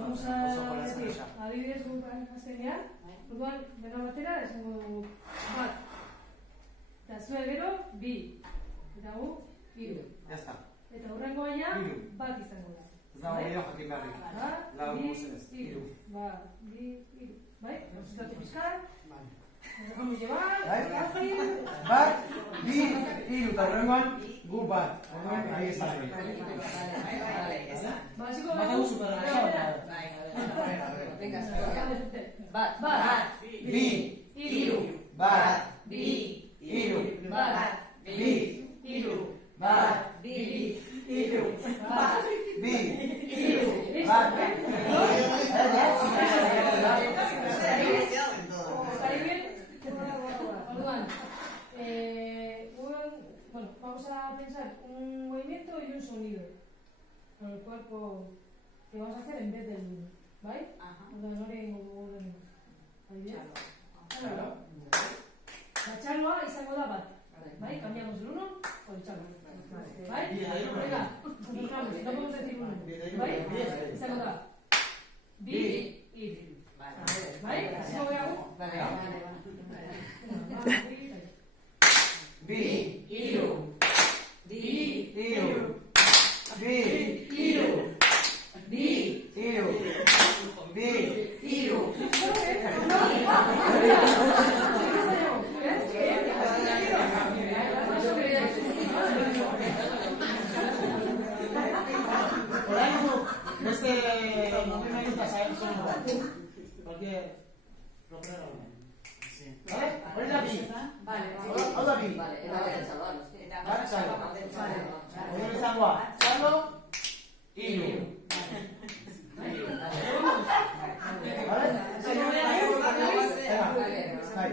vamos a decir, adibidez guk azkenean, orduan, dena batera, esango dugu bat. Eta zuen gero, bi. Eta gu, hiru. Ya está. Eta hurrengo baina, bat izango da. Ez dago gehiago jakin beharrik. Lau guzenez, hiru. Bat, bi, hiru. Bai? Gauzitatu pizkar. Dejamos llevar, fácil. Bat, bi, hiru. Eta hurrengoan, gu bat. Ahí está. Basiko Bata guzu bada. Bat, Bi, hiru. bat, Bi, hiru. bat, Bi, hiru. bat, Bi, hiru. bat, Bi, hiru. bat. ¿Está bien? Orduan, bueno, vamos a pensar un movimiento y un sonido con el cuerpo que vamos a hacer en vez del uno, ¿vale? Orduan, hori egingo dugu. Claro. La txaloa izango da bat, ¿vale? Cambiamos el uno por el chalo, ¿vale? Venga, concentramos, no podemos decir uno, ¿vale? Izango da bi, hiru. ¿Vale? Así lo veo. Bi, hiru. Bi, hiru. Bi, Hiru. Bi, hiru. Bi, Hiru. beste mugimendu saber solo cualquier problema. ¿Vale? Hori da bi. Vale. Hau da bi. Vale, eta bat txaloa, noski. Bat txalo. Hori izangoa. Txalo, hiru. Vale? Bai.